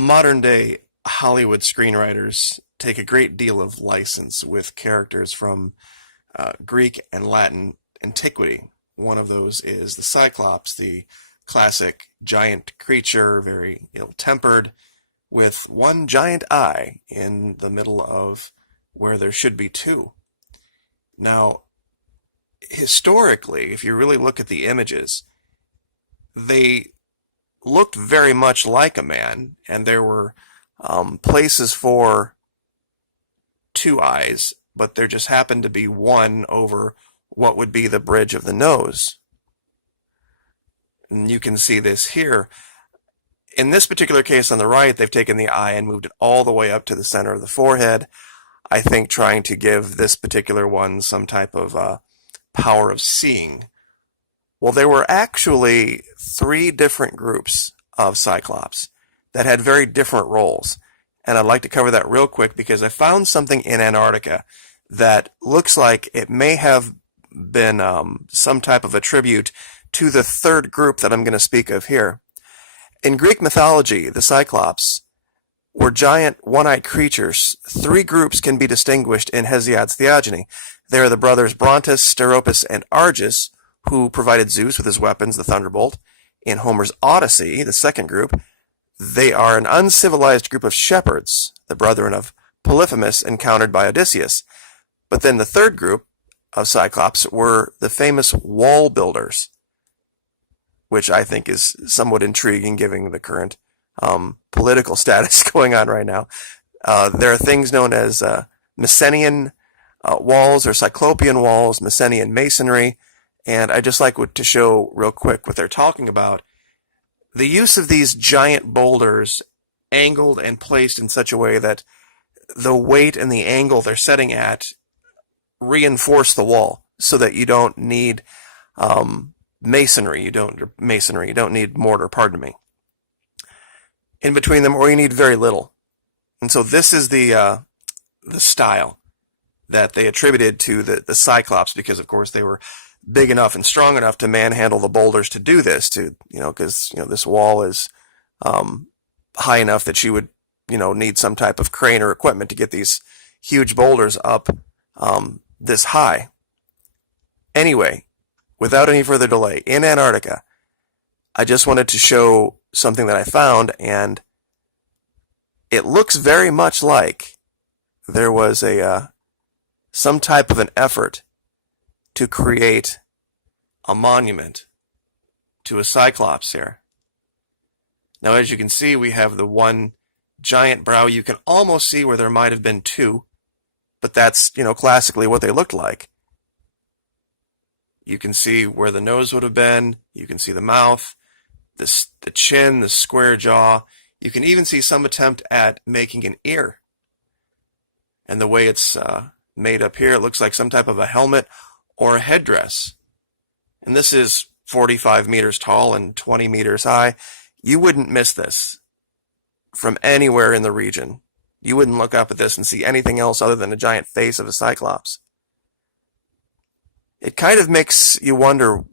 Modern-day Hollywood screenwriters take a great deal of license with characters from Greek and Latin antiquity. One of those is the Cyclops, the classic giant creature, very ill-tempered, with one giant eye in the middle of where there should be two. Now, historically, if you really look at the images, they looked very much like a man, and there were places for two eyes, but there just happened to be one over what would be the bridge of the nose. And you can see this here. In this particular case on the right, they've taken the eye and moved it all the way up to the center of the forehead, I think trying to give this particular one some type of power of seeing. Well, there were actually three different groups of Cyclops that had very different roles. And I'd like to cover that real quick because I found something in Antarctica that looks like it may have been some type of a tribute to the third group that I'm going to speak of here. In Greek mythology, the Cyclops were giant one-eyed creatures. Three groups can be distinguished in Hesiod's theogony. They are the brothers Brontes, Steropus, and Argus, who provided Zeus with his weapons, the thunderbolt. In Homer's Odyssey, the second group, they are an uncivilized group of shepherds, the brethren of Polyphemus encountered by Odysseus. But then the third group of Cyclops were the famous wall builders, which I think is somewhat intriguing given the current political status going on right now. There are things known as Mycenean walls or Cyclopean walls, Mycenean Masonry, and I just like to show real quick what they're talking about. The use of these giant boulders angled and placed in such a way that the weight and the angle they're setting at reinforce the wall so that you don't need masonry, you don't need mortar, pardon me, in between them, or you need very little. And so this is the style that they attributed to the Cyclops, because of course they were big enough and strong enough to manhandle the boulders to do this, because this wall is high enough that you would need some type of crane or equipment to get these huge boulders up this high. Anyway, without any further delay, in Antarctica, I just wanted to show something that I found, and it looks very much like there was some type of an effort to create a monument to a Cyclops here. Now, as you can see, we have the one giant brow. You can almost see where there might have been two, but that's, classically what they looked like. You can see where the nose would have been. You can see the mouth, the chin, the square jaw. You can even see some attempt at making an ear. And the way it's made up here, it looks like some type of a helmet or a headdress. And this is 45 meters tall and 20 meters high. You wouldn't miss this from anywhere in the region. You wouldn't look up at this and see anything else other than a giant face of a Cyclops. It kind of makes you wonder,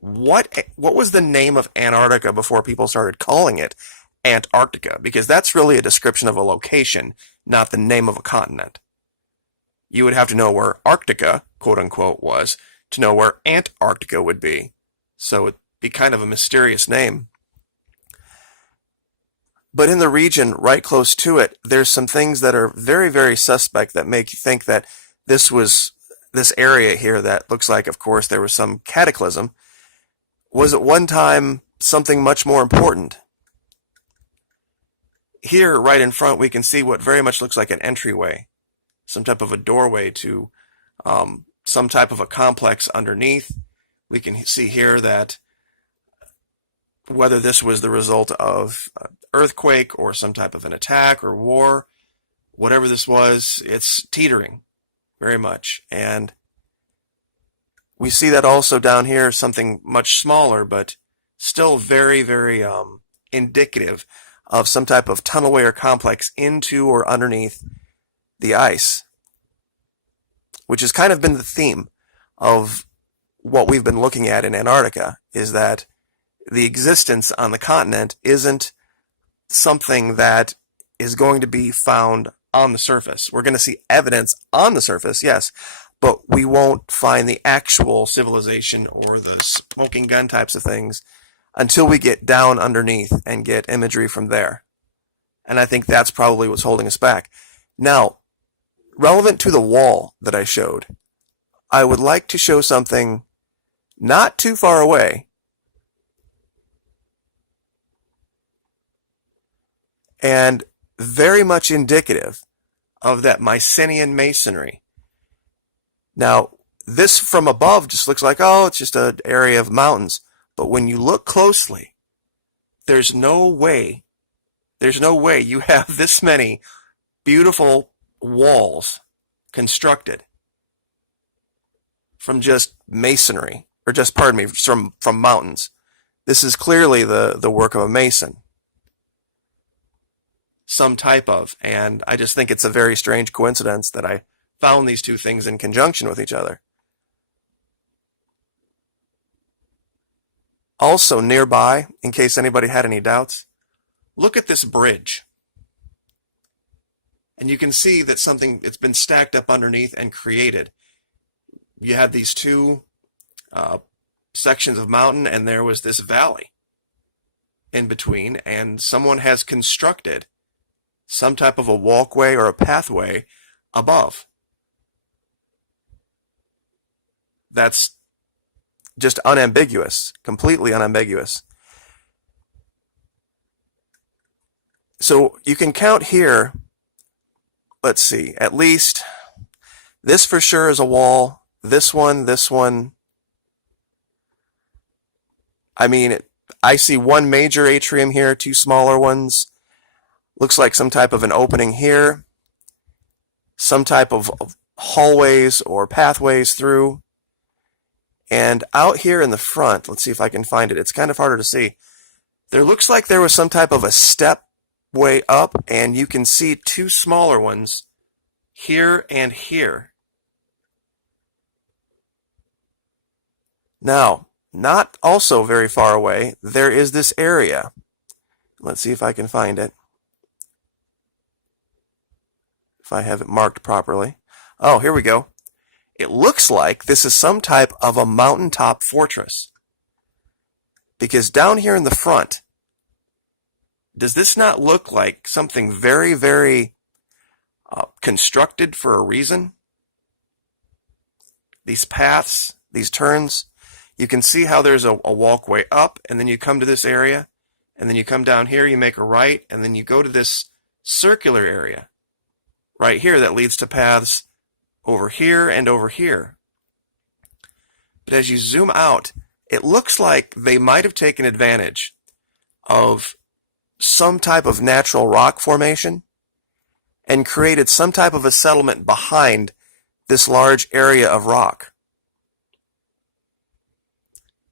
what was the name of Antarctica before people started calling it Antarctica? Because that's really a description of a location, not the name of a continent. You would have to know where Arctica, quote unquote, was to know where Antarctica would be. So it'd be kind of a mysterious name. But in the region right close to it, there's some things that are very, very suspect that make you think that this area here that looks like, of course, there was some cataclysm, was at one time something much more important. Here, right in front, we can see what very much looks like an entryway, some type of a doorway to some type of a complex underneath. We can see here that whether this was the result of earthquake or some type of an attack or war, whatever this was, it's teetering very much. And we see that also down here, something much smaller, but still very, very indicative of some type of tunnelway or complex into or underneath the ice, which has kind of been the theme of what we've been looking at in Antarctica, is that the existence on the continent isn't something that is going to be found on the surface. We're going to see evidence on the surface, yes, but we won't find the actual civilization or the smoking gun types of things until we get down underneath and get imagery from there. And I think that's probably what's holding us back. Now, relevant to the wall that I showed, I would like to show something not too far away, and very much indicative of that Mycenean Masonry. Now, this from above just looks like, oh, it's just an area of mountains. But when you look closely, there's no way you have this many beautiful walls constructed from just masonry, or just, pardon me, from mountains. This is clearly the work of a mason. Some type of, and I just think it's a very strange coincidence that I found these two things in conjunction with each other. Also nearby, in case anybody had any doubts, look at this bridge. And you can see that it's been stacked up underneath and created. You had these two sections of mountain, and there was this valley in between, and someone has constructed some type of a walkway or a pathway above. That's just unambiguous, completely unambiguous. So you can count here, let's see, at least this for sure is a wall, this one. I mean, I see one major atrium here, two smaller ones. Looks like some type of an opening here, some type of hallways or pathways through. And out here in the front, let's see if I can find it. It's kind of harder to see. There looks like there was some type of a step way up, and you can see two smaller ones here and here. Now, not also very far away, there is this area. Let's see if I can find it. If I have it marked properly. Oh, here we go. It looks like this is some type of a mountaintop fortress. Because down here in the front, does this not look like something very, very constructed for a reason? These paths, these turns, you can see how there's a walkway up, and then you come to this area, and then you come down here, you make a right, and then you go to this circular area right here that leads to paths over here and over here. But as you zoom out, it looks like they might have taken advantage of some type of natural rock formation and created some type of a settlement behind this large area of rock.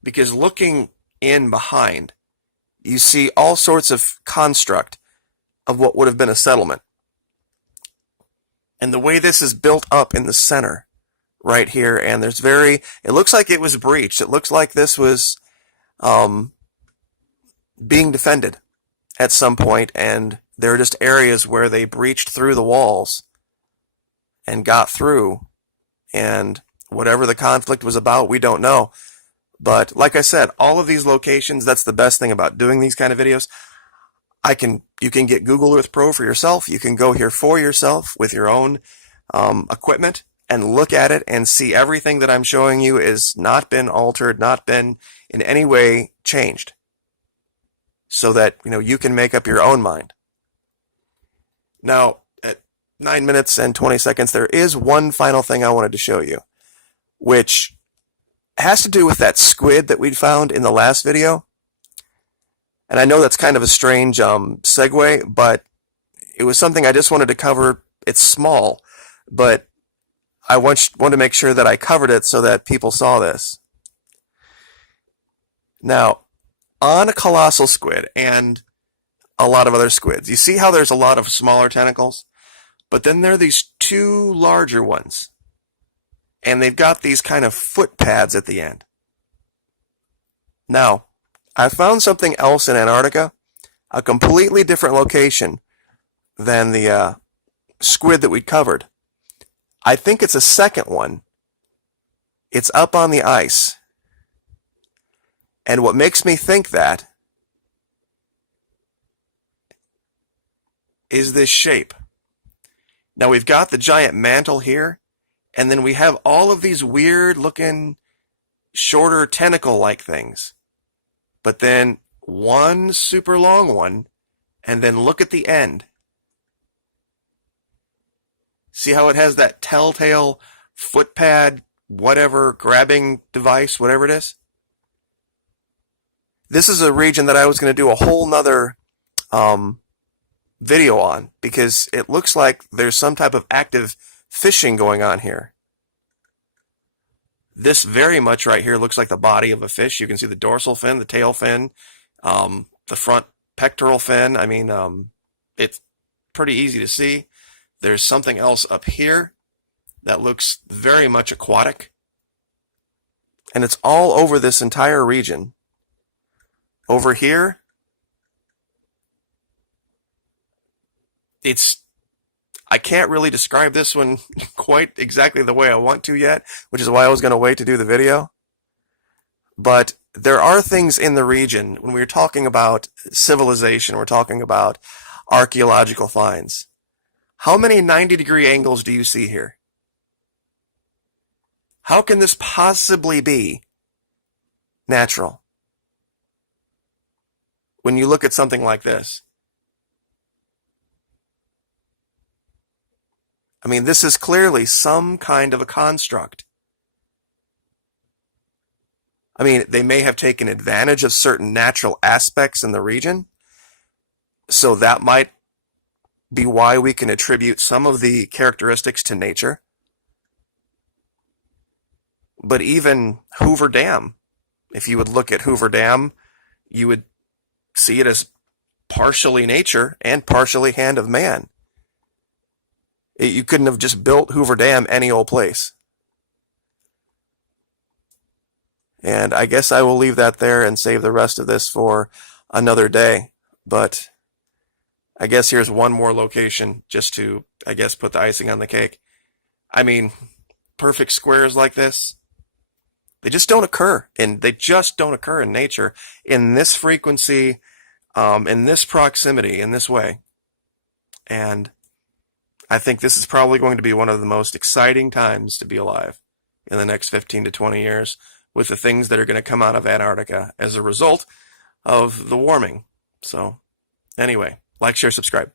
Because looking in behind, you see all sorts of construct of what would have been a settlement. And the way this is built up in the center, right here, and it looks like it was breached. It looks like this was being defended at some point, and there are just areas where they breached through the walls and got through, and whatever the conflict was about, we don't know. But like I said, all of these locations, that's the best thing about doing these kind of videos. You can get Google Earth Pro for yourself. You can go here for yourself with your own equipment and look at it and see everything that I'm showing you is not been altered, not been in any way changed, so that you can make up your own mind. Now, at 9 minutes and 20 seconds, there is one final thing I wanted to show you, which has to do with that squid that we'd found in the last video. And I know that's kind of a strange segue, but it was something I just wanted to cover. It's small, but I want to make sure that I covered it so that people saw this. Now, on a colossal squid and a lot of other squids, you see how there's a lot of smaller tentacles? But then there are these two larger ones, and they've got these kind of foot pads at the end. Now, I found something else in Antarctica a completely different location than the squid that we covered. I think it's a second one. It's up on the ice. And what makes me think that is this shape. Now we've got the giant mantle here, and then we have all of these weird looking shorter tentacle-like things. But then one super long one, and then look at the end. See how it has that telltale footpad, whatever, grabbing device, whatever it is? This is a region that I was going to do a whole nother video on, because it looks like there's some type of active fishing going on here. This very much right here looks like the body of a fish. You can see the dorsal fin, the tail fin, the front pectoral fin. I mean, it's pretty easy to see. There's something else up here that looks very much aquatic. And it's all over this entire region. Over here, I can't really describe this one quite exactly the way I want to yet, which is why I was going to wait to do the video. But there are things in the region, when we're talking about civilization, we're talking about archaeological finds. How many 90-degree angles do you see here? How can this possibly be natural? When you look at something like this. I mean, this is clearly some kind of a construct. I mean, they may have taken advantage of certain natural aspects in the region, so that might be why we can attribute some of the characteristics to nature. But even Hoover Dam, if you would look at Hoover Dam, you would see it as partially nature and partially hand of man. You couldn't have just built Hoover Dam any old place. And I guess I will leave that there and save the rest of this for another day. But I guess here's one more location just to, I guess, put the icing on the cake. I mean, perfect squares like this, they just don't occur. And they just don't occur in nature in this frequency, in this proximity, in this way. And I think this is probably going to be one of the most exciting times to be alive in the next 15 to 20 years, with the things that are going to come out of Antarctica as a result of the warming. So anyway, like, share, subscribe.